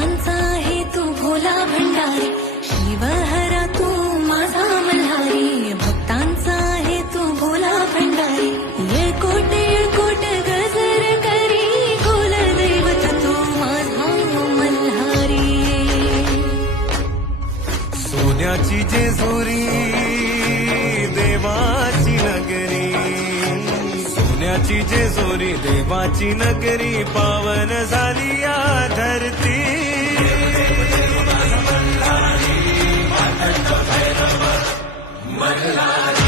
भक्तांचा आहे तू भोला भंडारी, शिवहरा तू माझा मल्हारी. भक्तांचा आहे तू भोला भंडारी, येळकोट येळकोट गजर करी, कुलदैवत तू माझा मल्हारी. सोन्याची जेजुरी देवाची नगरी, सोन्याची जेजुरी देवाची नगरी, पावन झाली या धरती. मल्हारी